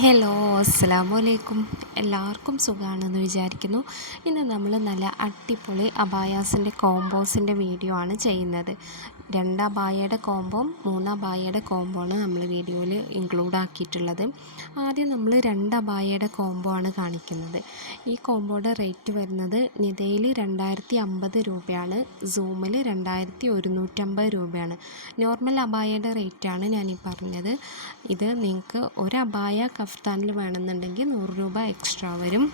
Hello അസ്സാം വലൈക്കും എല്ലാവർക്കും സുഖമാണെന്ന് വിചാരിക്കുന്നു. ഇന്ന് നമ്മൾ നല്ല അടിപൊളി അബായാസിന്റെ കോമ്പോസിന്റെ വീഡിയോ ആണ് ചെയ്യുന്നത്. രണ്ട് അബായയുടെ കോംബോ മൂന്ന് കോംബോ ആണ് നമ്മൾ വീഡിയോയിൽ ഇൻക്ലൂഡ് ആക്കിയിട്ടുള്ളത്. ആദ്യം നമ്മൾ രണ്ട് അബായയുടെ കോംബോ ആണ് കാണിക്കുന്നത്. ഈ കോംബോയുടെ റേറ്റ് വരുന്നത് നിതയിൽ രണ്ടായിരത്തി അമ്പത് രൂപയാണ് സൂമിൽ രണ്ടായിരത്തി ഒരുന്നൂറ്റമ്പത് രൂപയാണ്. നോർമൽ അബായയുടെ റേറ്റാണ് ഞാൻ പറഞ്ഞത്. ഇത് നിങ്ങൾക്ക് ഒരു അബായ കഫ്താനിൽ വേണമെന്നുണ്ടെങ്കിൽ നൂറ് രൂപ എക്സ്ട്രാ വരും.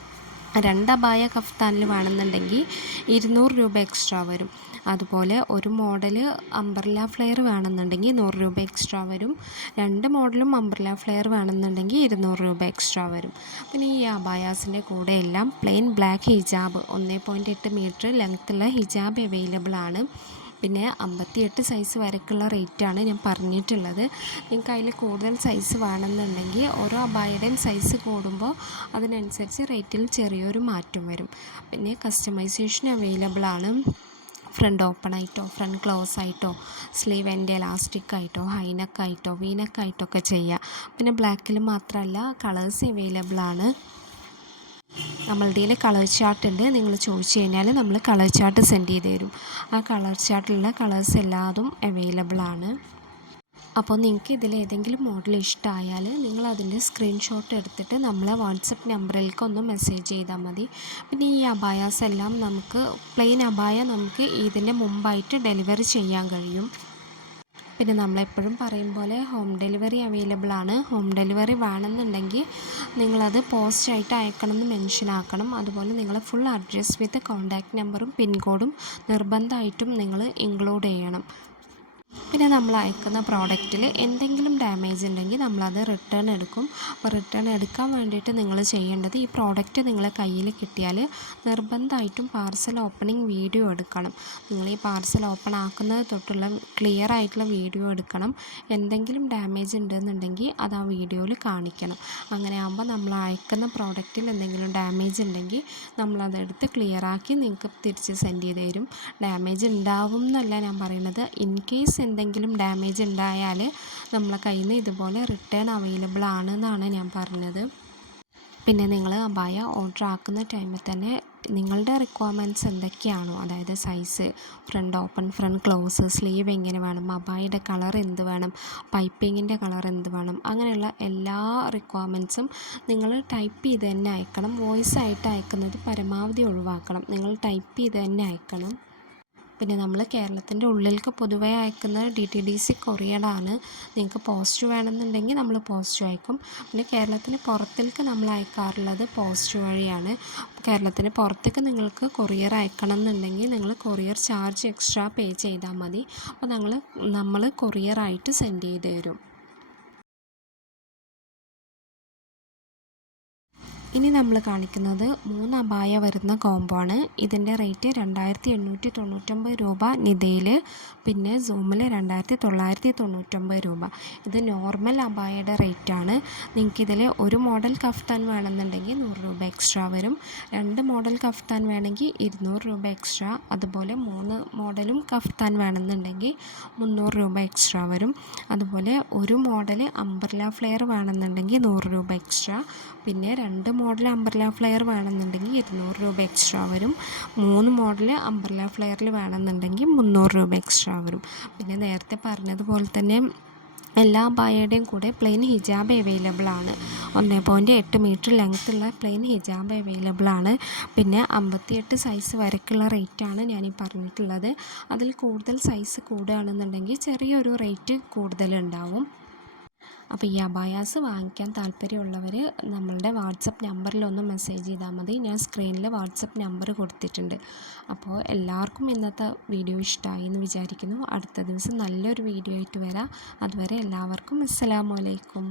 രണ്ടബായ കഫ്താനിൽ വേണമെന്നുണ്ടെങ്കിൽ ഇരുന്നൂറ് രൂപ എക്സ്ട്രാ വരും. അതുപോലെ ഒരു മോഡൽ അംബർല ഫ്ലെയർ വേണമെന്നുണ്ടെങ്കിൽ നൂറ് രൂപ എക്സ്ട്രാ വരും. രണ്ട് മോഡലും അംബർല ഫ്ലെയർ വേണമെന്നുണ്ടെങ്കിൽ ഇരുന്നൂറ് രൂപ എക്സ്ട്രാ വരും. പിന്നെ ഈ അബായാസിന്റെ കൂടെ എല്ലാം പ്ലെയിൻ ബ്ലാക്ക് ഹിജാബ് ഒന്നേ പോയിന്റ് എട്ട് മീറ്റർ ലെങ്ത്തുള്ള ഹിജാബ് അവൈലബിൾ ആണ്. പിന്നെ അമ്പത്തിയെട്ട് സൈസ് വരെക്കുള്ള റേറ്റാണ് ഞാൻ പറഞ്ഞിട്ടുള്ളത്. നിങ്ങൾക്ക് അതിൽ കൂടുതൽ സൈസ് വേണമെന്നുണ്ടെങ്കിൽ ഓരോ അബായയുടെയും സൈസ് കൂടുമ്പോൾ അതിനനുസരിച്ച് റേറ്റിൽ ചെറിയൊരു മാറ്റം വരും. പിന്നെ കസ്റ്റമൈസേഷൻ അവൈലബിൾ ആണ്. ഫ്രണ്ട് ഓപ്പൺ ആയിട്ടോ ഫ്രണ്ട് ക്ലോസ് ആയിട്ടോ സ്ലീവ് എന്റെ ഇലാസ്റ്റിക് ആയിട്ടോ ഹൈനക്ക് ആയിട്ടോ വീനക്ക് ഒക്കെ ചെയ്യാം. പിന്നെ ബ്ലാക്കിൽ മാത്രമല്ല കളേഴ്സ് അവൈലബിൾ ആണ്. നമ്മളുടെ കളർ ചാർട്ട് ഉണ്ട്. നിങ്ങൾ ചോദിച്ചു കഴിഞ്ഞാൽ നമ്മൾ കളർ ചാർട്ട് സെൻഡ് ചെയ്ത് തരും. ആ കളർ ചാർട്ടിലുള്ള കളേഴ്സ് എല്ലാതും അവൈലബിൾ ആണ്. അപ്പോൾ നിങ്ങൾക്ക് ഇതിൽ ഏതെങ്കിലും മോഡൽ ഇഷ്ടമായാൽ നിങ്ങൾ അതിന്റെ സ്ക്രീൻഷോട്ട് എടുത്തിട്ട് നമ്മളെ വാട്സപ്പ് നമ്പറിലേക്ക് ഒന്ന് മെസ്സേജ് ചെയ്താൽ മതി. പിന്നെ ഈ അബായാസ് എല്ലാം നമുക്ക് പ്ലെയിൻ അബായ നമുക്ക് ഇതിന്റെ മുമ്പായിട്ട് ഡെലിവറി ചെയ്യാൻ കഴിയും. പിന്നെ നമ്മളെപ്പോഴും പറയും പോലെ ഹോം ഡെലിവറി അവൈലബിൾ ആണ്. ഹോം ഡെലിവറി വേണമെന്നുണ്ടെങ്കിൽ നിങ്ങളത് പോസ്റ്റായിട്ട് അയക്കണമെന്ന് മെൻഷൻ ആക്കണം. അതുപോലെ നിങ്ങൾ ഫുൾ അഡ്രസ്സ് വിത്ത് കോൺടാക്റ്റ് നമ്പറും പിൻകോഡും നിർബന്ധമായിട്ടും നിങ്ങൾ ഇൻക്ലൂഡ് ചെയ്യണം. പിന്നെ നമ്മൾ അയക്കുന്ന പ്രോഡക്റ്റിൽ എന്തെങ്കിലും ഡാമേജ് ഉണ്ടെങ്കിൽ നമ്മളത് റിട്ടേൺ എടുക്കും. അപ്പോൾ റിട്ടേൺ എടുക്കാൻ വേണ്ടിയിട്ട് നിങ്ങൾ ചെയ്യേണ്ടത് ഈ പ്രോഡക്റ്റ് നിങ്ങളെ കയ്യിൽ കിട്ടിയാൽ നിർബന്ധമായിട്ടും പാർസൽ ഓപ്പണിംഗ് വീഡിയോ എടുക്കണം. നിങ്ങൾ ഈ പാർസൽ ഓപ്പൺ ആക്കുന്നത് തൊട്ടുള്ള ക്ലിയർ ആയിട്ടുള്ള വീഡിയോ എടുക്കണം. എന്തെങ്കിലും ഡാമേജ് ഉണ്ടെന്നുണ്ടെങ്കിൽ അത് ആ വീഡിയോയിൽ കാണിക്കണം. അങ്ങനെ ആകുമ്പോൾ നമ്മൾ അയക്കുന്ന പ്രോഡക്റ്റിൽ എന്തെങ്കിലും ഡാമേജ് ഉണ്ടെങ്കിൽ നമ്മളതെടുത്ത് ക്ലിയർ ആക്കി നിങ്ങൾക്ക് തിരിച്ച് സെൻഡ് ചെയ്ത് തരും. ഡാമേജ് ഉണ്ടാവും എന്നല്ല ഞാൻ പറയുന്നത്. ഇൻ കേസ് എന്തെങ്കിലും ഡാമേജ് ഉണ്ടായാൽ നമ്മളെ കയ്യിൽ നിന്ന് ഇതുപോലെ റിട്ടേൺ അവൈലബിൾ ആണെന്നാണ് ഞാൻ പറഞ്ഞത്. പിന്നെ നിങ്ങൾ അബായ ഓർഡർ ആക്കുന്ന ടൈമിൽ തന്നെ നിങ്ങളുടെ റിക്വയർമെന്റ്സ് എന്തൊക്കെയാണോ? അതായത് size front open front close sleeve എങ്ങനെ വേണം? അബായയുടെ കളർ എന്ത് വേണം? പൈപ്പിങ്ങിന്റെ കളർ എന്ത് വേണം? അങ്ങനെയുള്ള എല്ലാ റിക്വയർമെന്റ്സും നിങ്ങൾ ടൈപ്പ് ചെയ്ത് തന്നെ അയക്കണം. വോയിസ് ആയിട്ട് അയക്കുന്നത് പരമാവധി ഒഴിവാക്കണം. നിങ്ങൾ ടൈപ്പ് ചെയ്ത് തന്നെ അയക്കണം. പിന്നെ നമ്മൾ കേരളത്തിന്റെ ഉള്ളിലേക്ക് പൊതുവെ അയക്കുന്നത് ഡി ടി ഡി സി കൊറിയറാണ് നിങ്ങൾക്ക് പോസ്റ്റ് വേണമെന്നുണ്ടെങ്കിൽ നമ്മൾ പോസ്റ്റ് അയക്കും. പിന്നെ കേരളത്തിന് പുറത്തേക്ക് നമ്മൾ അയക്കാറുള്ളത് പോസ്റ്റ് വഴിയാണ്. കേരളത്തിന് പുറത്തേക്ക് നിങ്ങൾക്ക് കൊറിയർ അയക്കണം എന്നുണ്ടെങ്കിൽ നിങ്ങൾ കൊറിയർ ചാർജ് എക്സ്ട്രാ പേ ചെയ്താൽ മതി. അപ്പോൾ ഞങ്ങൾ നമ്മൾ കൊറിയറായിട്ട് സെൻഡ് ചെയ്ത് തരും. ഇനി നമ്മൾ കാണിക്കുന്നത് മൂന്ന് അപായ വരുന്ന കോംബോ ആണ്. ഇതിന്റെ റേറ്റ് രണ്ടായിരത്തി എണ്ണൂറ്റി തൊണ്ണൂറ്റൊമ്പത് രൂപ നിതയിൽ പിന്നെ സൂമിൽ രണ്ടായിരത്തി തൊള്ളായിരത്തി തൊണ്ണൂറ്റൊമ്പത് രൂപ. ഇത് നോർമൽ അപായയുടെ റേറ്റാണ് നിങ്ങൾക്കിതിൽ ഒരു മോഡൽ കഫ്താൻ വേണമെന്നുണ്ടെങ്കിൽ നൂറ് രൂപ എക്സ്ട്രാ വരും. രണ്ട് മോഡൽ കഫ്താൻ വേണമെങ്കിൽ ഇരുന്നൂറ് രൂപ എക്സ്ട്രാ അതുപോലെ മൂന്ന് മോഡലും കഫ്താൻ വേണമെന്നുണ്ടെങ്കിൽ മുന്നൂറ് രൂപ എക്സ്ട്രാ വരും. അതുപോലെ ഒരു മോഡൽ അംബ്രല ഫ്ലെയർ വേണമെന്നുണ്ടെങ്കിൽ നൂറ് രൂപ എക്സ്ട്രാ പിന്നെ രണ്ട് മോഡൽ അംബർല ഫ്ലെയർ വേണമെന്നുണ്ടെങ്കിൽ ഇരുന്നൂറ് രൂപ എക്സ്ട്രാ വരും. മൂന്ന് മോഡൽ അംബർല ഫ്ലെയറിൽ വേണമെന്നുണ്ടെങ്കിൽ മുന്നൂറ് രൂപ എക്സ്ട്രാ വരും. പിന്നെ നേരത്തെ പറഞ്ഞതുപോലെ തന്നെ എല്ലാ ബായയുടെയും കൂടെ പ്ലെയിൻ ഹിജാബ് അവൈലബിൾ ആണ്. ഒന്നേ പോയിന്റ് എട്ട് മീറ്റർ ലെങ്ത്തുള്ള പ്ലെയിൻ ഹിജാബ് അവൈലബിൾ ആണ്. പിന്നെ അമ്പത്തിയെട്ട് സൈസ് വരയ്ക്കുള്ള റേറ്റാണ് ഞാൻ ഈ പറഞ്ഞിട്ടുള്ളത്. അതിൽ കൂടുതൽ സൈസ് കൂടുകയാണെന്നുണ്ടെങ്കിൽ ചെറിയൊരു റേറ്റ് കൂടുതലുണ്ടാവും. അപ്പോൾ ഈ അബായാസ് വാങ്ങിക്കാൻ താല്പര്യമുള്ളവർ നമ്മളുടെ വാട്സപ്പ് നമ്പറിലൊന്ന് മെസ്സേജ് ചെയ്താൽ മതി. ഞാൻ സ്ക്രീനിൽ വാട്സപ്പ് നമ്പർ കൊടുത്തിട്ടുണ്ട്. അപ്പോൾ എല്ലാവർക്കും ഇന്നത്തെ വീഡിയോ ഇഷ്ടമായി എന്ന് വിചാരിക്കുന്നു. അടുത്ത ദിവസം നല്ലൊരു വീഡിയോ ആയിട്ട് വരാം. അതുവരെ എല്ലാവർക്കും അസ്സലാമലൈക്കും